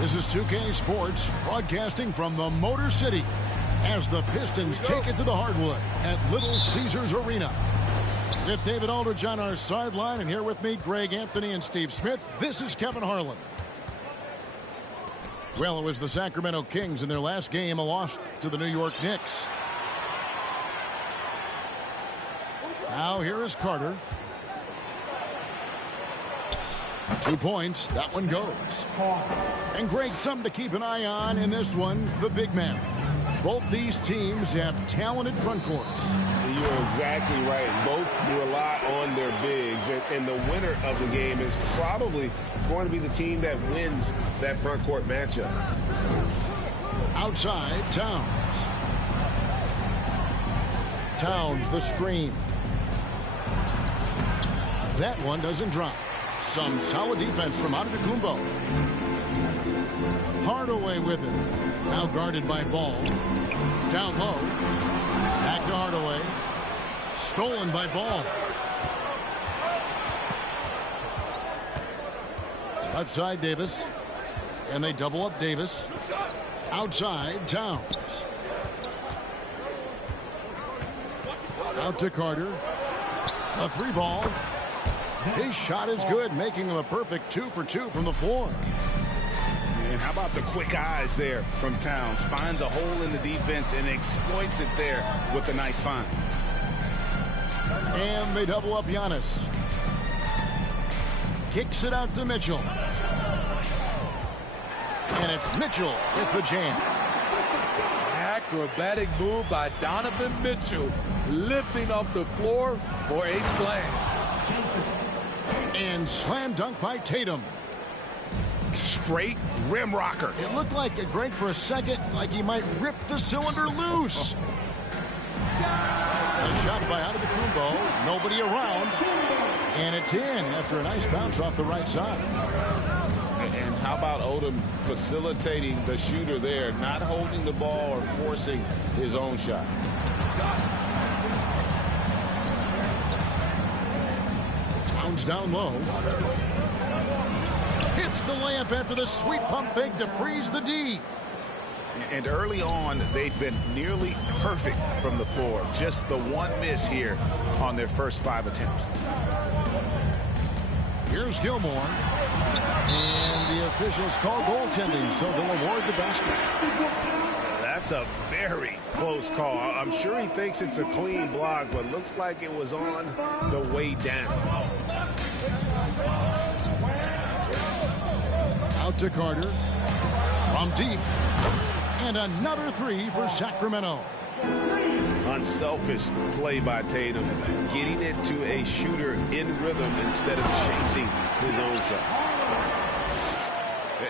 This is 2K Sports broadcasting from the Motor City as the Pistons take it to the hardwood at Little Caesars Arena. With David Aldridge on our sideline, and here with me, Greg Anthony and Steve Smith, this is Kevin Harlan. Well, it was the Sacramento Kings in their last game, a loss to the New York Knicks. Now here is Carter. 2 points. That one goes. And Greg, something to keep an eye on in this one, the big man. Both these teams have talented front courts. You're exactly right. Both rely on their bigs, and the winner of the game is probably going to be the team that wins that front court matchup. Outside, Towns. Towns, the screen. That one doesn't drop. Some solid defense from Antetokounmpo. Hardaway with it. Now guarded by Ball. Down low. Back to Hardaway. Stolen by Ball. Left side, Davis. And they double up Davis. Outside, Towns. Out to Carter. A three ball. His shot is good, making him a perfect 2 for 2 from the floor. And how about the quick eyes there from Towns? Finds a hole in the defense and exploits it there with a nice find. And they double up Giannis. Kicks it out to Mitchell. And it's Mitchell with the jam. Acrobatic move by Donovan Mitchell, lifting off the floor for a slam. And slam dunk by Tatum. Straight rim rocker. It looked like, Greg, for a second, like he might rip the cylinder loose. A shot by Antetokounmpo. Nobody around. And it's in after a nice bounce off the right side. And how about Odom facilitating the shooter there, not holding the ball or forcing his own shot. Towns down low. Hits the layup after the sweet pump fake to freeze the D. And early on, they've been nearly perfect from the floor. Just the one miss here on their first 5 attempts. Here's Gilmore. And the officials call goaltending, so they'll award the basket. That's a very close call. I'm sure he thinks it's a clean block, but looks like it was on the way down. Out to Carter. From deep. And another three for Sacramento. Unselfish play by Tatum, getting it to a shooter in rhythm instead of chasing his own shot.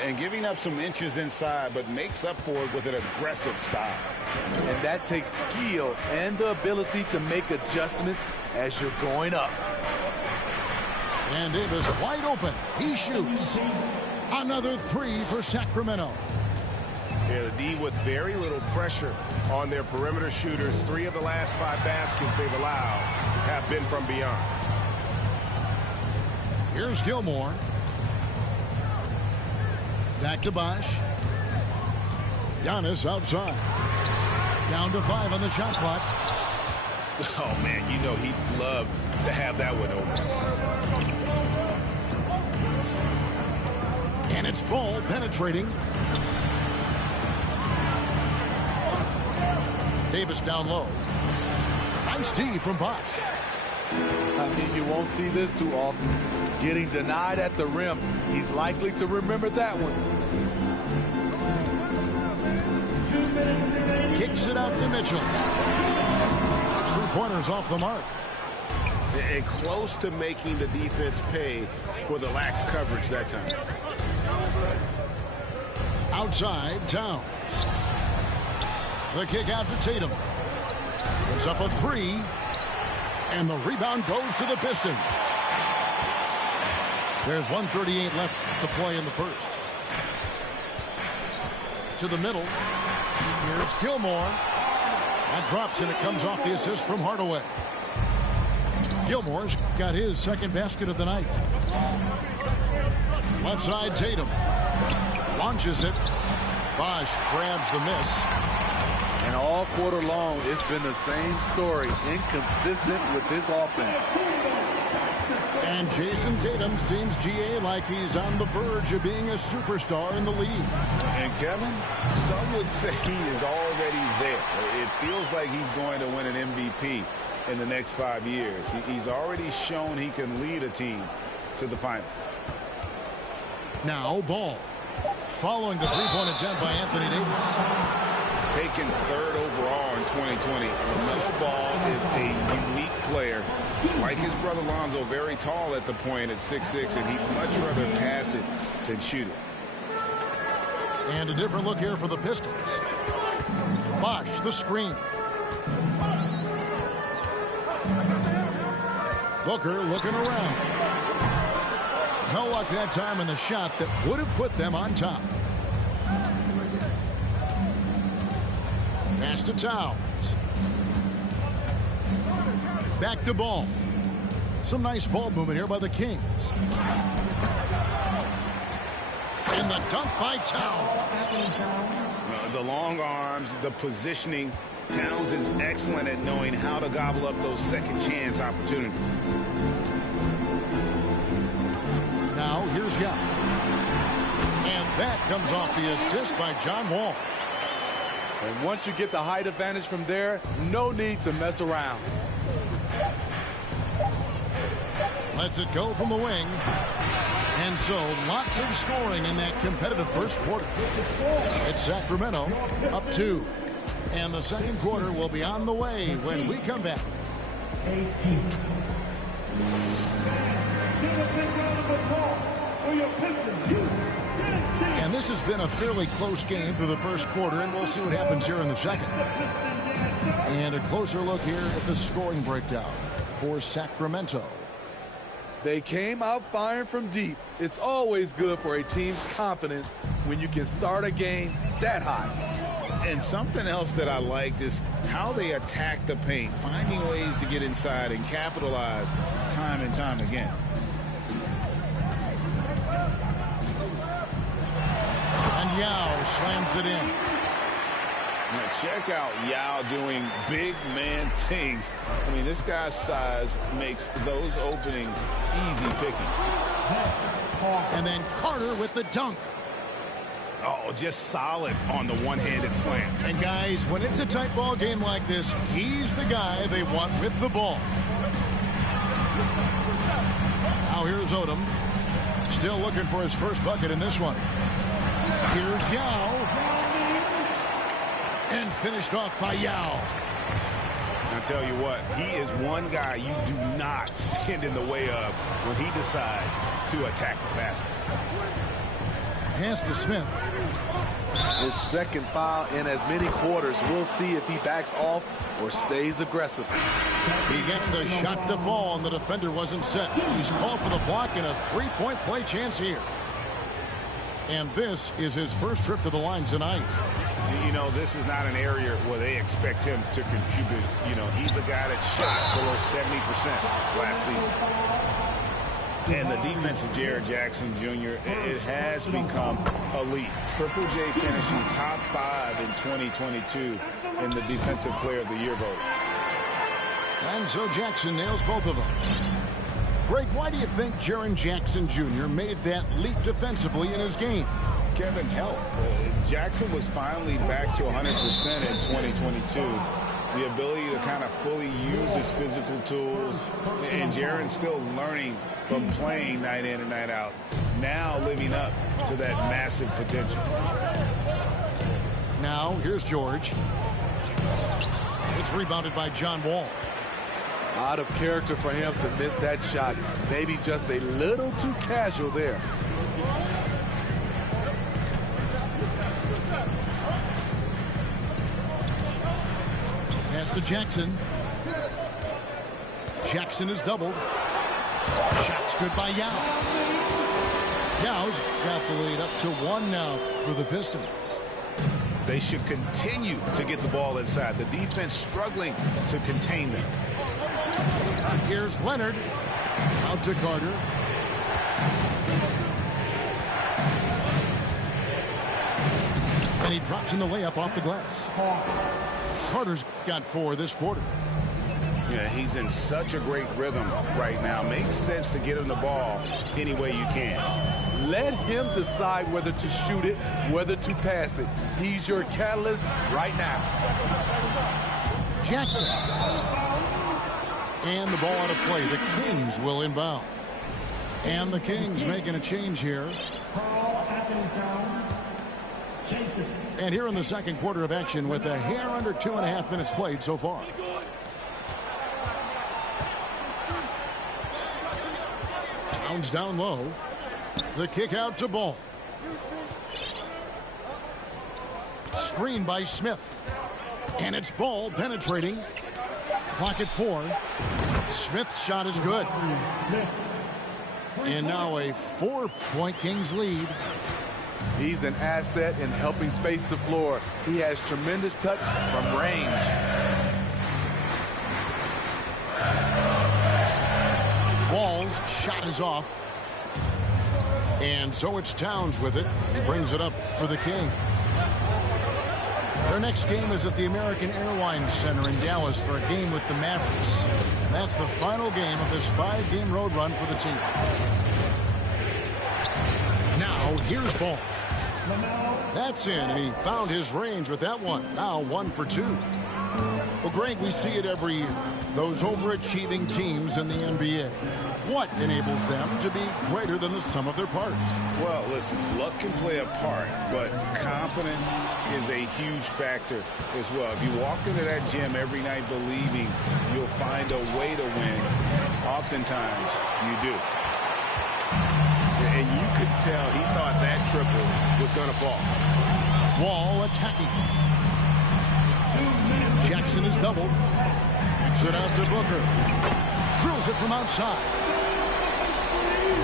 And giving up some inches inside, but makes up for it with an aggressive style. And that takes skill and the ability to make adjustments as you're going up. And Davis wide open. He shoots. Another three for Sacramento. Yeah, the D with very little pressure on their perimeter shooters. 3 of the last 5 baskets they've allowed have been from beyond. Here's Gilmore. Back to Bosh. Giannis outside. Down to 5 on the shot clock. Oh, man, you know he'd love to have that one open. And it's Ball penetrating. Davis down low. Nice D from Bosh. I mean, you won't see this too often. Getting denied at the rim. He's likely to remember that one. Kicks it out to Mitchell. 3-pointers off the mark. And close to making the defense pay for the lax coverage that time. Outside, Towns. The kick out to Tatum. It's up a 3. And the rebound goes to the Pistons. There's 1:38 left to play in the first. To the middle. Here's Gilmore. That drops, and it comes off the assist from Hardaway. Gilmore's got his second basket of the night. Left side, Tatum. Launches it. Bosch grabs the miss. And all quarter long, it's been the same story. Inconsistent with his offense. And Jason Tatum seems, GA, like he's on the verge of being a superstar in the league. And Kevin, some would say he is already there. It feels like he's going to win an MVP in the next 5 years. He's already shown he can lead a team to the final. Now ball. Following the three-point attempt by Anthony Davis. Taken third overall in 2020. LaMelo Ball is a unique player. Like his brother Lonzo, very tall at the point at 6'6", and he'd much rather pass it than shoot it. And a different look here for the Pistons. Bosch, the screen. Booker looking around. No luck that time in the shot that would have put them on top. Pass to Towns. Back to Ball. Some nice ball movement here by the Kings. And the dunk by Towns. The long arms, the positioning. Towns is excellent at knowing how to gobble up those second chance opportunities. Now here's Yao. And that comes off the assist by John Wall. And once you get the height advantage from there, no need to mess around. Lets it go from the wing. And so lots of scoring in that competitive first quarter. It's Sacramento up 2. And the second quarter will be on the way when we come back. 18. And this has been a fairly close game through the first quarter, and we'll see what happens here in the second. And a closer look here at the scoring breakdown for Sacramento. They came out firing from deep. It's always good for a team's confidence when you can start a game that hot. And something else that I liked is how they attack the paint, finding ways to get inside and capitalize time and time again. And Yao slams it in. Now check out Yao doing big man things. I mean, this guy's size makes those openings easy picking. And then Carter with the dunk. Oh, just solid on the one-handed slam. And guys, when it's a tight ball game like this, he's the guy they want with the ball. Now here's Odom. Still looking for his first bucket in this one. Here's Yao. And finished off by Yao. I'll tell you what, he is one guy you do not stand in the way of when he decides to attack the basket. Pass to Smith. His second foul in as many quarters. We'll see if he backs off or stays aggressive. He gets the shot to fall, and the defender wasn't set. He's called for the block and a three-point play chance here. And this is his first trip to the line tonight. You know, this is not an area where they expect him to contribute. You know, he's a guy that shot below 70% last season. And the defense of Jared Jackson Jr., it has become elite. Triple J finishing top 5 in 2022 in the Defensive Player of the Year vote. And so Jackson nails both of them. Greg, why do you think Jaren Jackson Jr. made that leap defensively in his game? Kevin, health. Jackson was finally back to 100% in 2022. The ability to kind of fully use his physical tools. And Jaren's still learning from playing night in and night out. Now living up to that massive potential. Now, here's George. It's rebounded by John Wall. Out of character for him to miss that shot. Maybe just a little too casual there. Pass to Jackson. Jackson is doubled. Shots good by Yao. Yao's got the lead up to 1 now for the Pistons. They should continue to get the ball inside. The defense struggling to contain them. Here's Leonard. Out to Carter. And he drops in the layup off the glass. Carter's got 4 this quarter. Yeah, he's in such a great rhythm right now. Makes sense to get him the ball any way you can. Let him decide whether to shoot it, whether to pass it. He's your catalyst right now. Jackson. And the ball out of play. The Kings will inbound. And the Kings making a change here. And here in the second quarter of action with a hair under 2.5 minutes played so far. Towns down low. The kick out to Ball. Screen by Smith. And it's Ball penetrating. Clock at 4. Smith's shot is good. And now a 4-point Kings lead. He's an asset in helping space the floor. He has tremendous touch from range. Ball's shot is off. And so it's Towns with it. He brings it up for the Kings. Their next game is at the American Airlines Center in Dallas for a game with the Mavericks. And that's the final game of this 5-game road run for the team. Now, here's Ball. That's in, and he found his range with that one. Now 1 for 2. Well, Greg, we see it every year. Those overachieving teams in the NBA. What enables them to be greater than the sum of their parts? Well, listen, luck can play a part, but confidence is a huge factor as well. If you walk into that gym every night believing you'll find a way to win, oftentimes you do. And you could tell he thought that triple was going to fall. Wall attacking. Jackson is doubled. Kicks it out to Booker. Drills it from outside.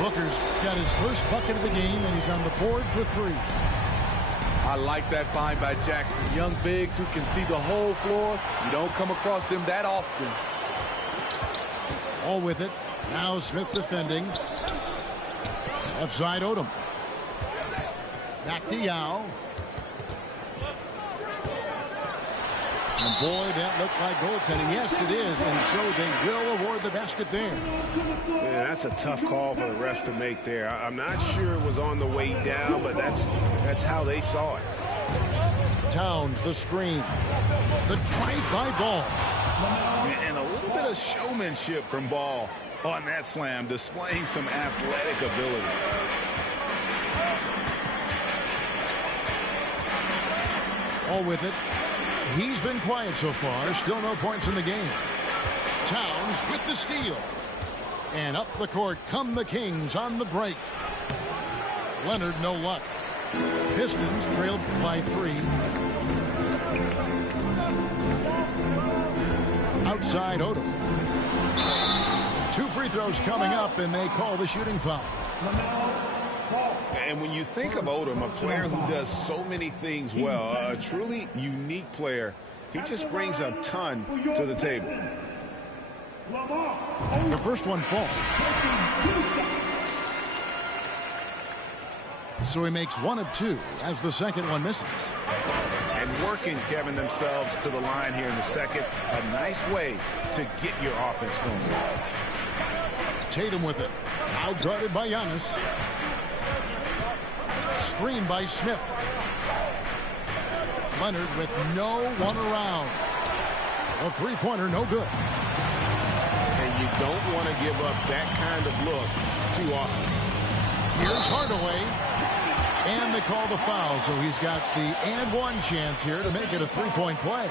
Booker's got his first bucket of the game, and he's on the board for 3. I like that find by Jackson. Young bigs who can see the whole floor. You don't come across them that often. All with it. Now Smith defending. Left side Odom. Back to Yao. And boy, that looked like goaltending. Yes, it is. And so they will award the basket there. Yeah, that's a tough call for the refs to make there. I'm not sure it was on the way down, but that's how they saw it. Towns, the screen. The drive by Ball. And a little bit of showmanship from Ball on that slam, displaying some athletic ability. All with it. He's been quiet so far. Still no points in the game. Towns with the steal. And up the court come the Kings on the break. Leonard, no luck. Pistons trailed by 3. Outside Odom. 2 free throws coming up, and they call the shooting foul. And when you think of Odom, a player who does so many things well, a truly unique player, he just brings a ton to the table. The first one falls. So he makes 1 of 2 as the second one misses. And working, Kevin, themselves to the line here in the second. A nice way to get your offense going. Tatum with it. Outguarded by Giannis. Screen by Smith. Leonard with no one around. A 3-pointer, no good. And you don't want to give up that kind of look too often. Here's Hardaway. And they call the foul, so he's got the and one chance here to make it a 3-point play.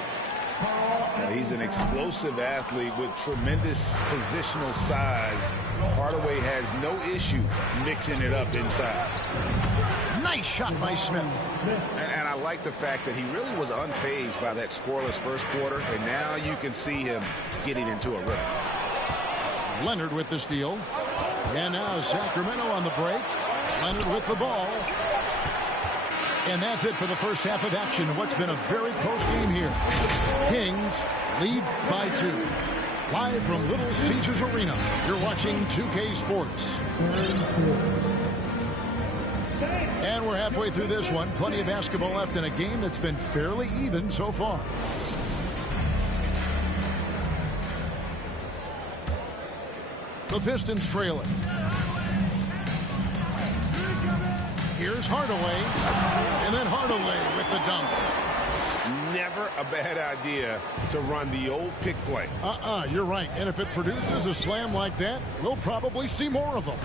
He's an explosive athlete with tremendous positional size. Hardaway has no issue mixing it up inside. Nice shot by Smith. And I like the fact that he really was unfazed by that scoreless first quarter, and now you can see him getting into a rhythm. Leonard with the steal. And now Sacramento on the break. Leonard with the ball. And that's it for the first half of action. What's been a very close game here. Kings lead by 2. Live from Little Caesars Arena, you're watching 2K Sports. And we're halfway through this one. Plenty of basketball left in a game that's been fairly even so far. The Pistons trail it. Here's Hardaway. And then Hardaway with the dunk. Never a bad idea to run the old pick play. You're right. And if it produces a slam like that, we'll probably see more of them.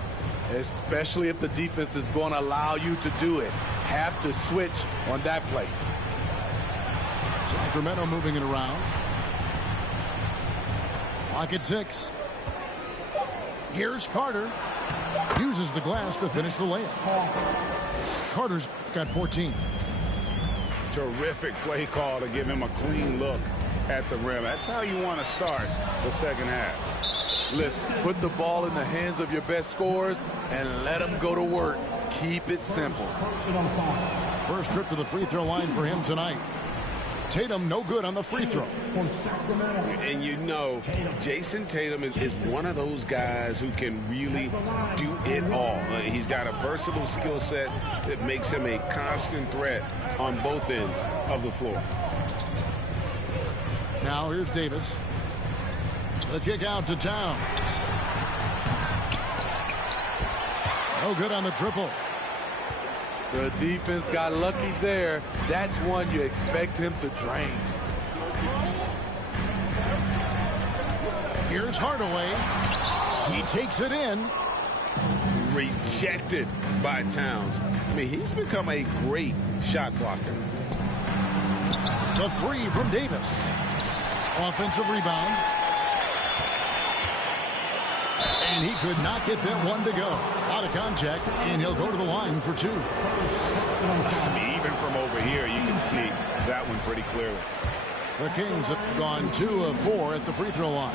Especially if the defense is going to allow you to do it. Have to switch on that play. Sacramento moving it around. Clock at 6. Here's Carter. Uses the glass to finish the layup. Carter's got 14. Terrific play call to give him a clean look at the rim. That's how you want to start the second half. Listen, put the ball in the hands of your best scorers and let them go to work. Keep it simple. First trip to the free throw line for him tonight. Tatum no good on the free throw. And you know, Jason Tatum is one of those guys who can really do it all. He's got a versatile skill set that makes him a constant threat on both ends of the floor. Now here's Davis. The kick out to Towns. No good on the triple. The defense got lucky there. That's one you expect him to drain. Here's Hardaway. He takes it in. Rejected by Towns. I mean, he's become a great shot blocker. The three from Davis. Offensive rebound. And he could not get that one to go. Out of contact, and he'll go to the line for 2. I mean, even from over here, you can see that one pretty clearly. The Kings have gone 2 of 4 at the free throw line.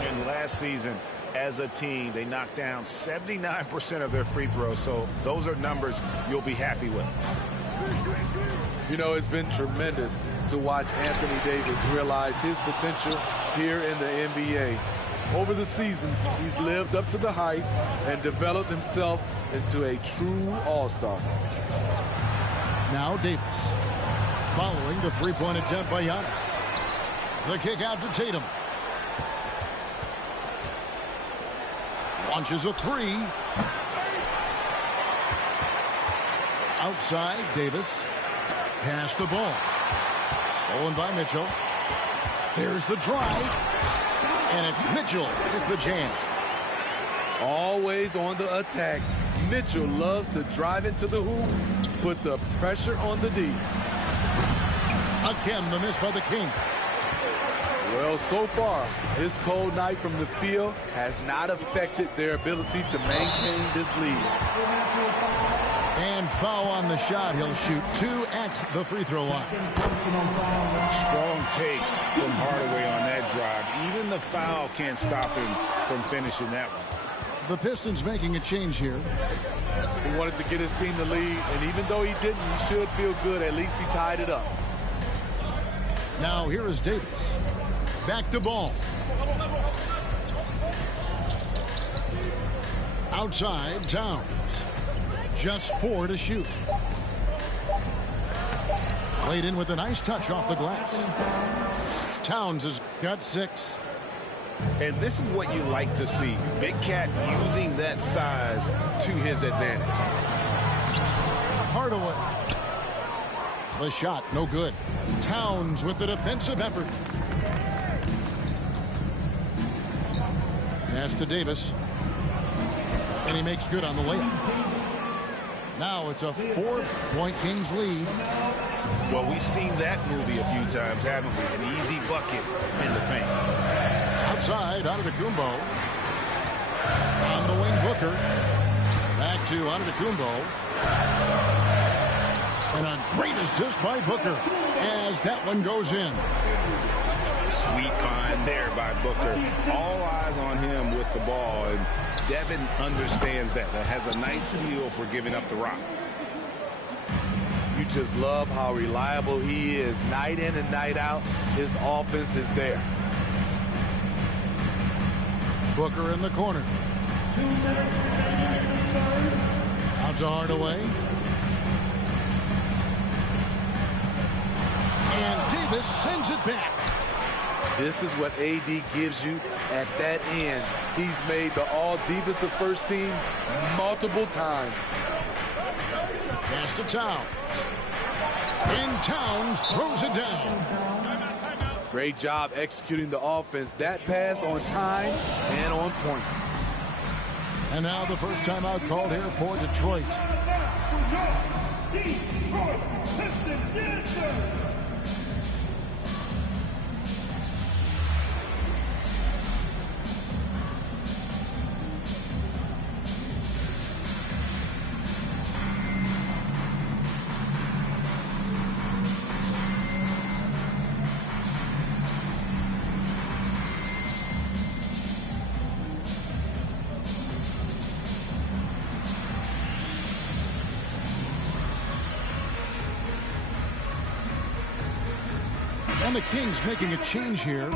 And last season, as a team, they knocked down 79% of their free throws, so those are numbers you'll be happy with. You know, it's been tremendous to watch Anthony Davis realize his potential here in the NBA. Over the seasons, he's lived up to the hype and developed himself into a true all-star. Now Davis. Following the three-point attempt by Giannis. The kick out to Tatum. Launches a 3. Outside, Davis. Pass the ball. Stolen by Mitchell. There's the drive. And it's Mitchell with the jam. Always on the attack. Mitchell loves to drive into the hoop, put the pressure on the D. Again, the miss by the Kings. Well, so far, this cold night from the field has not affected their ability to maintain this lead. And foul on the shot. He'll shoot 2 at the free throw line. Strong take from Hardaway on that drive. Even the foul can't stop him from finishing that one. The Pistons making a change here. He wanted to get his team the lead, and even though he didn't, he should feel good. At least he tied it up. Now here is Davis. Back to ball. Outside, Towns. Just 4 to shoot. Played in with a nice touch off the glass. Towns has got 6. And this is what you like to see. Big Cat using that size to his advantage. Hardaway. The shot, no good. Towns with the defensive effort. Pass to Davis. And he makes good on the layup. Now it's a 4-point Kings lead. Well, we've seen that movie a few times, haven't we? An easy bucket in the paint. Outside, Antetokounmpo. On the wing, Booker. Back to Antetokounmpo. And a great assist by Booker as that one goes in. Sweet find there by Booker. All eyes on him with the ball, and Devin understands that. That has a nice feel for giving up the rock. You just love how reliable he is. Night in and night out, his offense is there. Booker in the corner. Out to Hardaway. And Davis sends it back. This is what AD gives you at that end. He's made the all-defensive first team multiple times. Pass to Towns. And Towns throws it down. Great job executing the offense. That pass on time and on point. And now the first timeout called here for Detroit. And the Kings making a change here.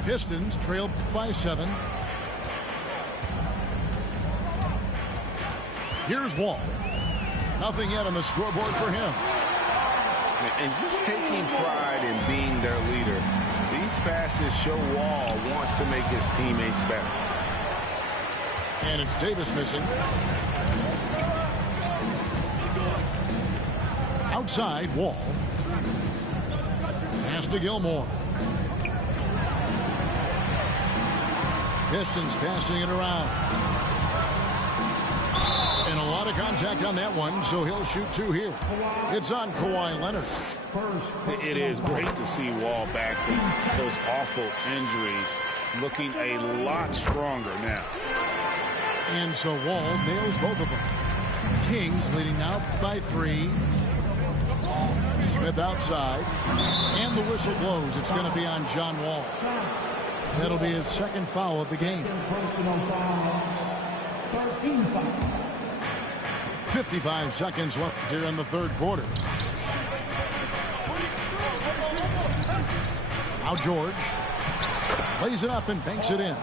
Pistons trail by 7. Here's Wall. Nothing yet on the scoreboard for him. And just taking pride in being their leader. These passes show Wall wants to make his teammates better. And it's Davis missing. Outside, Wall. Pass to Gilmore. Pistons passing it around. And a lot of contact on that one, so he'll shoot 2 here. It's on Kawhi Leonard. It is great to see Wall back from those awful injuries, looking a lot stronger now. And so Wall nails both of them. Kings leading now by 3. Smith outside. And the whistle blows. It's going to be on John Wall. That'll be his second foul of the game. 55 seconds left here in the third quarter. Now George lays it up and banks it in.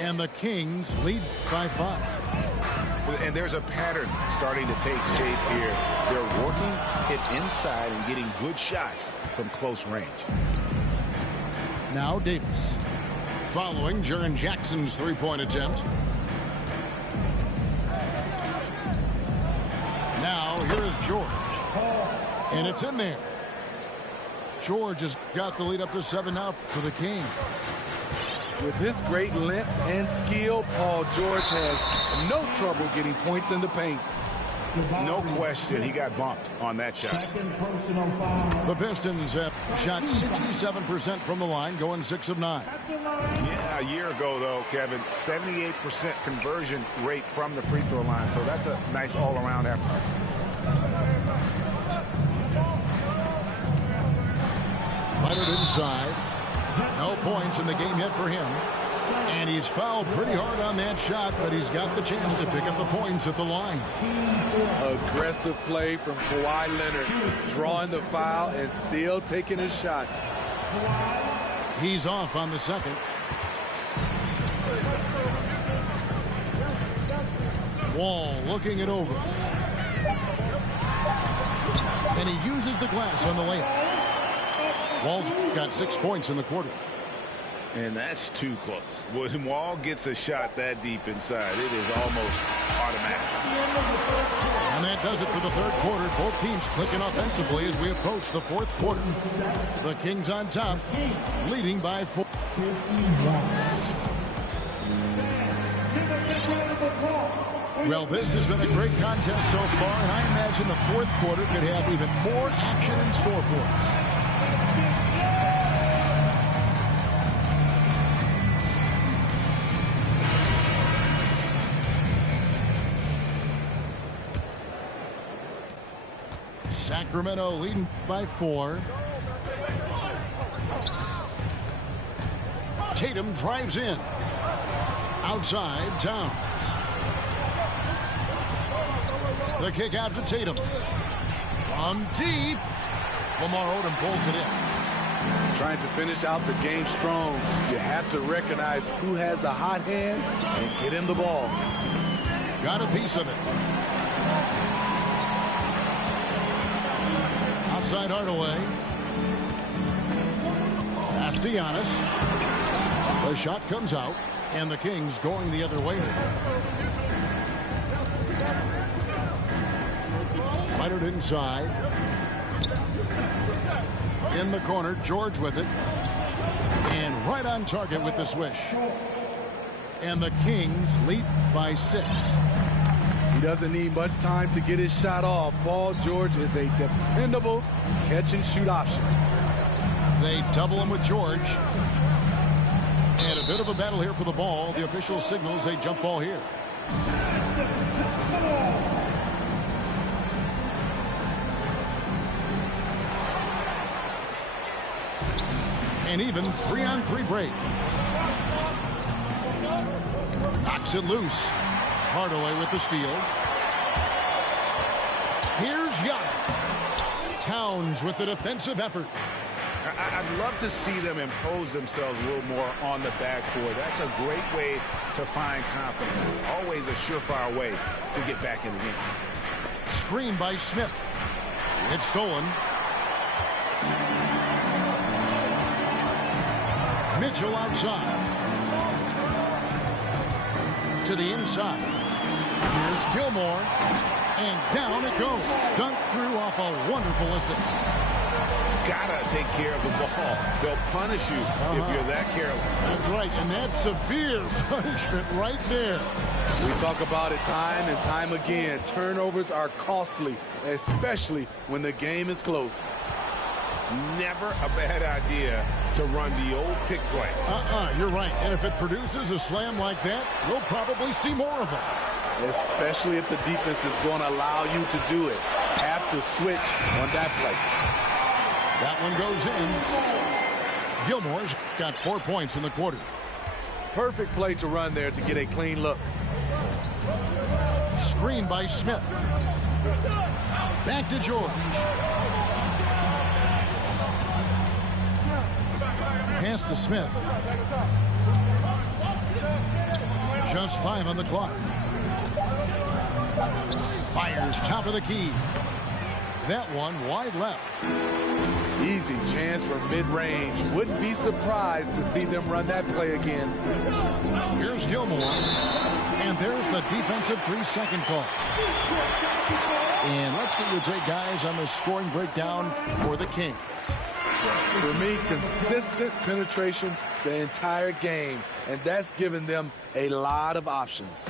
And the Kings lead by 5. And there's a pattern starting to take shape here. They're working it inside and getting good shots from close range. Now Davis. Following Jaren Jackson's three-point attempt. Now here is George. And it's in there. George has got the lead up to 7 now for the Kings. With his great length and skill, Paul George has no trouble getting points in the paint. No question, he got bumped on that shot. The Pistons have shot 67% from the line, going 6 of 9. Yeah, a year ago, though, Kevin, 78% conversion rate from the free throw line. So that's a nice all-around effort. Leonard inside. No points in the game yet for him. And he's fouled pretty hard on that shot, but he's got the chance to pick up the points at the line. Aggressive play from Kawhi Leonard, drawing the foul and still taking his shot. He's off on the second. Wall looking it over. And he uses the glass on the layup. Wall's got 6 points in the quarter. And that's too close. When Wall gets a shot that deep inside, it is almost automatic. And that does it for the third quarter. Both teams clicking offensively as we approach the fourth quarter. The Kings on top, leading by 4. Well, this has been a great contest so far, and I imagine the fourth quarter could have even more action in store for us. Sacramento leading by 4. Tatum drives in. Outside, Towns. The kick out to Tatum. From deep. Lamar Odom pulls it in. Trying to finish out the game strong. You have to recognize who has the hot hand and get him the ball. got a piece of it. Outside Hardaway. Pass to Giannis. The shot comes out, and the Kings going the other way now. Leonard inside. In the corner, George with it. And right on target with the swish. And the Kings lead by 6. He doesn't need much time to get his shot off. Paul George is a dependable catch-and-shoot option. They double him with George. And a bit of a battle here for the ball. The official signals a jump ball here. An even 3-on-3 break. Knocks it loose. Hardaway with the steal. Here's Giannis. Towns with the defensive effort. I'd love to see them impose themselves a little more on the backcourt. That's a great way to find confidence. Always a surefire way to get back in the game. Screen by Smith. It's stolen. Mitchell outside. To the inside. Here's Gilmore. And down it goes. Dunked through off a wonderful assist. Gotta take care of the ball. They'll punish you if you're that careless. That's right, and that's severe punishment right there. We talk about it time and time again. Turnovers are costly, especially when the game is close. Never a bad idea to run the old pick play. You're right. And if it produces a slam like that, we'll probably see more of them. Especially if the defense is going to allow you to do it. Have to switch on that play. That one goes in. Gilmore's got 4 points in the quarter. Perfect play to run there to get a clean look. Screen by Smith. Back to George. Pass to Smith. Just 5 on the clock. Fires top of the key. That one wide left. Easy chance for mid-range. Wouldn't be surprised to see them run that play again. Here's Gilmore. And there's the defensive 3-second call. And let's get your take, guys, on the scoring breakdown for the Kings. For me, consistent penetration the entire game, and that's given them a lot of options.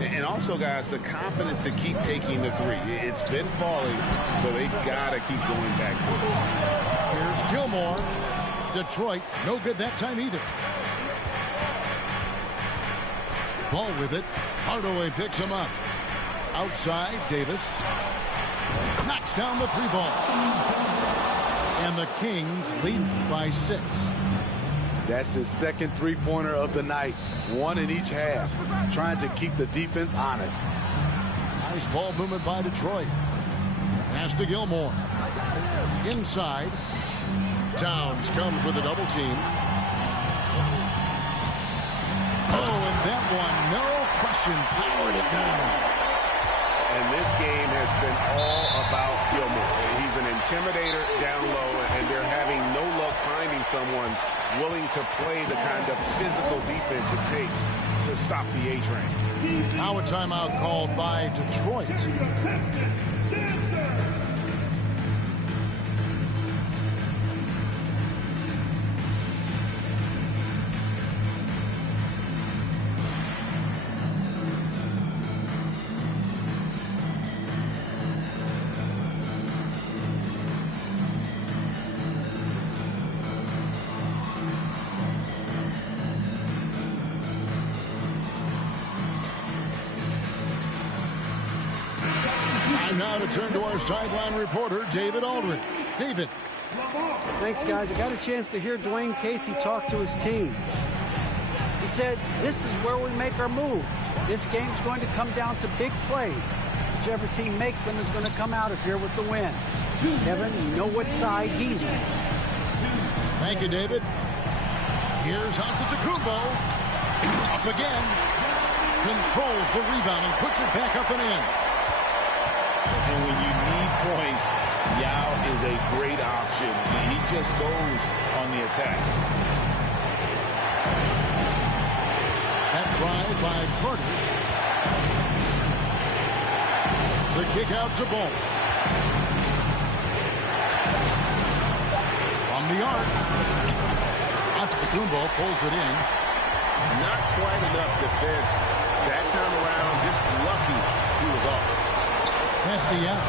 And also, guys, the confidence to keep taking the three. It's been falling, so they've got to keep going back to it. Here's Gilmore. Detroit, no good that time either. Ball with it. Hardaway picks him up. Outside, Davis. Knocks down the 3-ball. And the Kings lead by 6. That's his second three-pointer of the night. 1 in each half. Trying to keep the defense honest. Nice ball movement by Detroit. Pass to Gilmore. Inside. Towns comes with a double team. Oh, and that one, no question, powered it down. And this game has been all about Gilmore. He's an intimidator down low, and they're having no luck finding someone willing to play the kind of physical defense it takes to stop the A-Train. Now a timeout called by Detroit. Now to turn to our sideline reporter, David Aldridge. David. Thanks, guys. I got a chance to hear Dwayne Casey talk to his team. He said, this is where we make our move. This game's going to come down to big plays. Whichever team makes them is going to come out of here with the win. Kevin, you know what side he's on. Thank you, David. Here's Antetokounmpo. Up again. controls the rebound and puts it back up and in. And when you need points, Yao is a great option. He just goes on the attack. That drive by Carter. The kick out to Ball. From the arc. Antetokounmpo pulls it in. Not quite enough defense. That time around, just lucky he was off. Pass to Yao.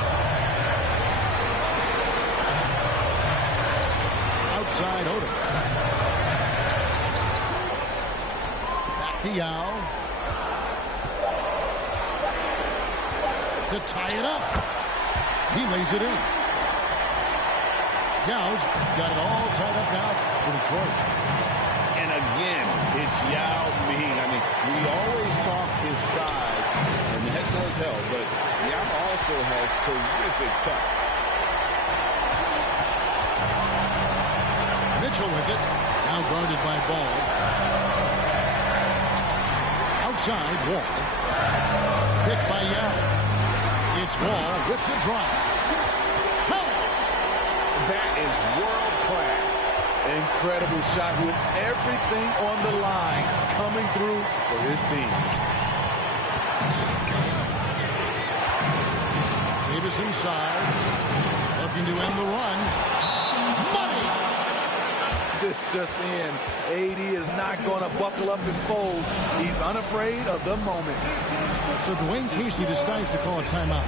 Outside Odom. Back to Yao. To tie it up. He lays it in. Yao's got it all tied up now for Detroit. And again, it's Yao Ming. I mean, we always talk his size, and that does help, but Yao also has terrific touch. Mitchell with it. Now guarded by Ball. Outside, Wall. Picked by Yao. It's Wall with the drive. That is world class. Incredible shot with everything on the line coming through for his team. Davis inside. Looking to end the run. Money! This just in. AD is not going to buckle up and fold. He's unafraid of the moment. So Dwayne Casey decides to call a timeout.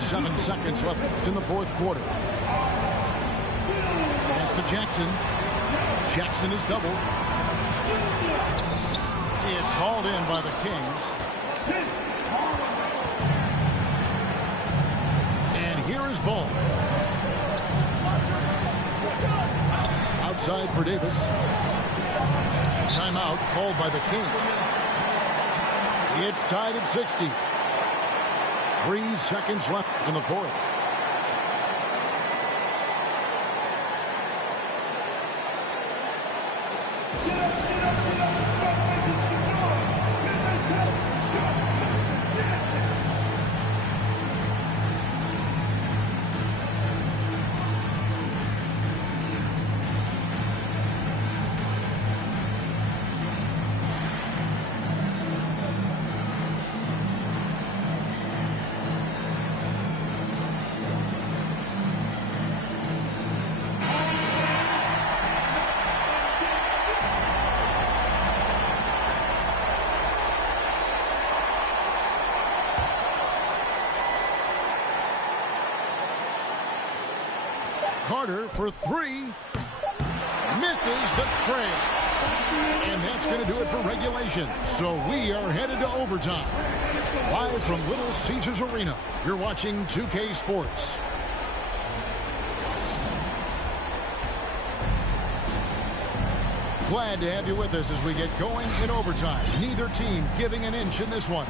Seven seconds left in the fourth quarter. Pass to Jackson. Jackson is doubled. It's hauled in by the Kings. And here is Ball. Outside for Davis. Timeout called by the Kings. It's tied at 60. 3 seconds left in the fourth. Carter for three. Misses the trail. And that's going to do it for regulation. So we are headed to overtime. Live from Little Caesars Arena, you're watching 2K Sports. Glad to have you with us as we get going in overtime. Neither team giving an inch in this one.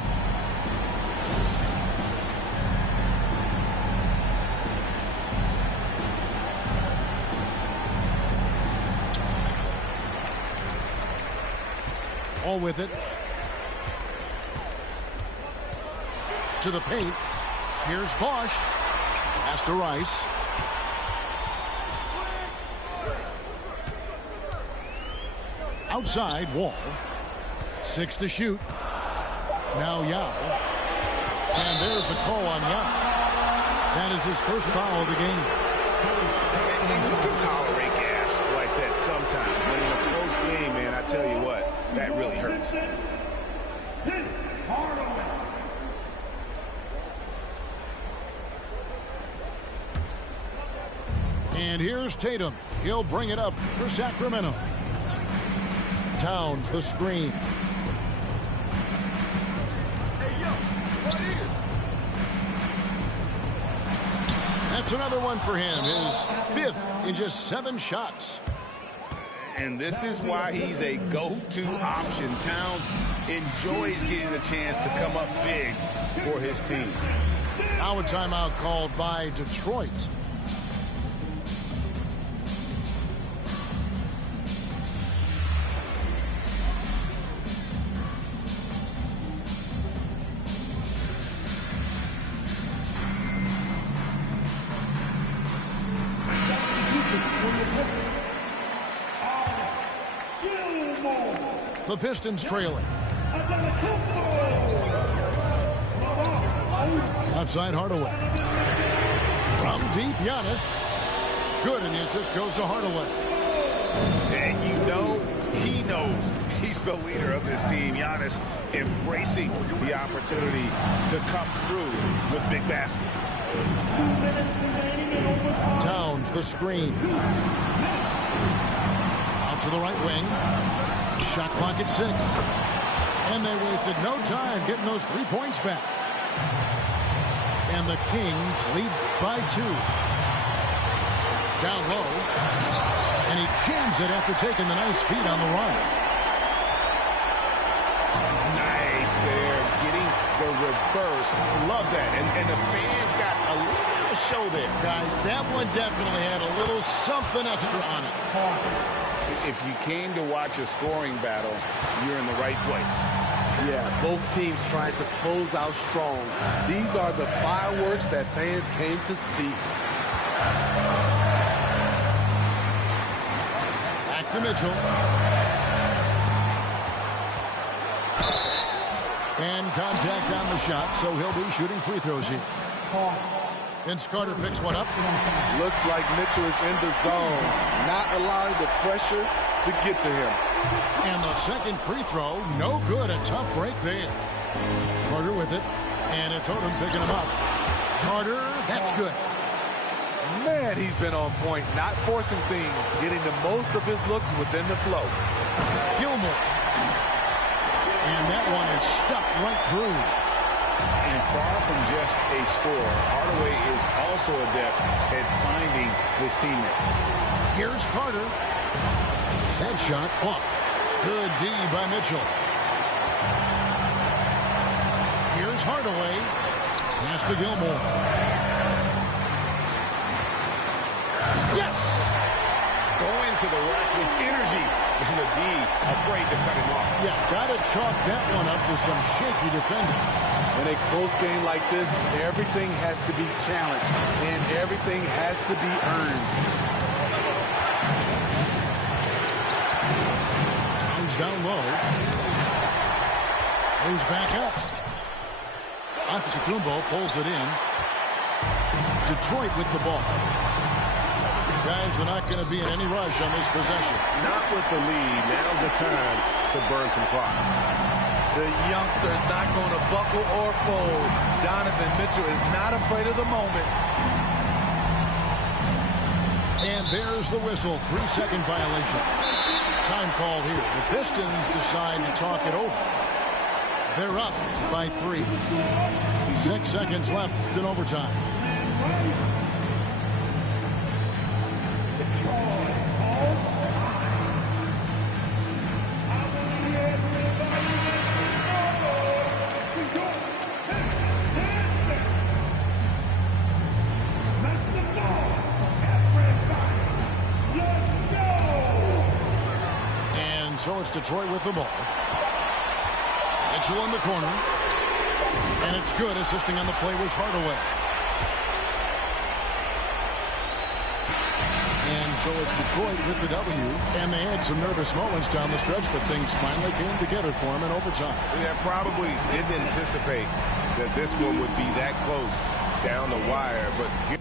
All with it. To the paint. Here's Bosch. Pass to Rice. Outside, Wall. 6 to shoot. Now Yao. And there's the call on Yao. That is his first foul of the game. And you can tolerate gaps like that sometimes. But in a close game, man, I tell you what, that really hurts. And here's Tatum. He'll bring it up for Sacramento. Towns, the screen. That's another one for him. His 5th in just 7 shots. And this is why he's a go-to option. Towns enjoys getting the chance to come up big for his team. Now a timeout called by Detroit. The Pistons trailing. Outside Hardaway. From deep, Giannis. Good, and the assist goes to Hardaway. And you know, he knows he's the leader of this team. Giannis embracing the opportunity to come through with big baskets. 2 minutes remaining in overtime. Towns, the screen. Out to the right wing. Shot clock at 6. And they wasted no time getting those 3 points back. And the Kings lead by 2. Down low. And he jams it after taking the nice feed on the run. Nice there, getting the reverse. Love that. And the fans got a little show there. Guys, that one definitely had a little something extra on it. If you came to watch a scoring battle, you're in the right place. Yeah, both teams trying to close out strong. These are the fireworks that fans came to see. Back to Mitchell. And contact on the shot, so he'll be shooting free throws here. Vince Carter picks one up. Looks like Mitchell is in the zone, not allowing the pressure to get to him. And the second free throw, no good. A tough break there. Carter with it, and it's Odom picking him up. Carter, that's good. Man, he's been on point, not forcing things, getting the most of his looks within the flow. Gilmore. And that one is stuffed right through. And far from just a score, Hardaway is also adept at finding his teammate. Here's Carter. Headshot off. Good D by Mitchell. Here's Hardaway. Pass to Gilmore. Yes! Going to the rack with energy. And the D afraid to cut him off. Yeah, got to chalk that one up to some shaky defending. In a close game like this, everything has to be challenged, and everything has to be earned. Towns down low. Goes back up. Antetokounmpo pulls it in. Detroit with the ball. Guys, they're not going to be in any rush on this possession. Not with the lead. Now's the time to burn some clock. The youngster is not going to buckle or fold. Donovan Mitchell is not afraid of the moment. And there's the whistle. 3-second violation. Time called here. The Pistons decide to talk it over. They're up by 3. 6 seconds left in overtime. So it's Detroit with the ball. Mitchell in the corner. And it's good. Assisting on the play was Hardaway. And so it's Detroit with the W. And they had some nervous moments down the stretch, but things finally came together for them in overtime. Yeah, probably didn't anticipate that this one would be that close down the wire, but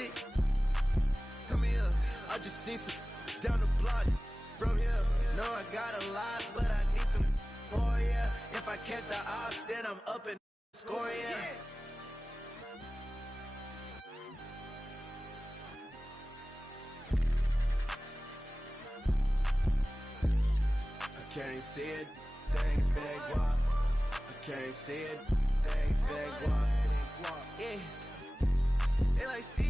sick. Come here, I just seen some down the block. From here, know I got a lot, but I need some more, yeah. If I catch the ops, then I'm up and score, yeah. I can't see it, thing fake walk. I can't see it, thing fake walk. Yeah, they like Steve.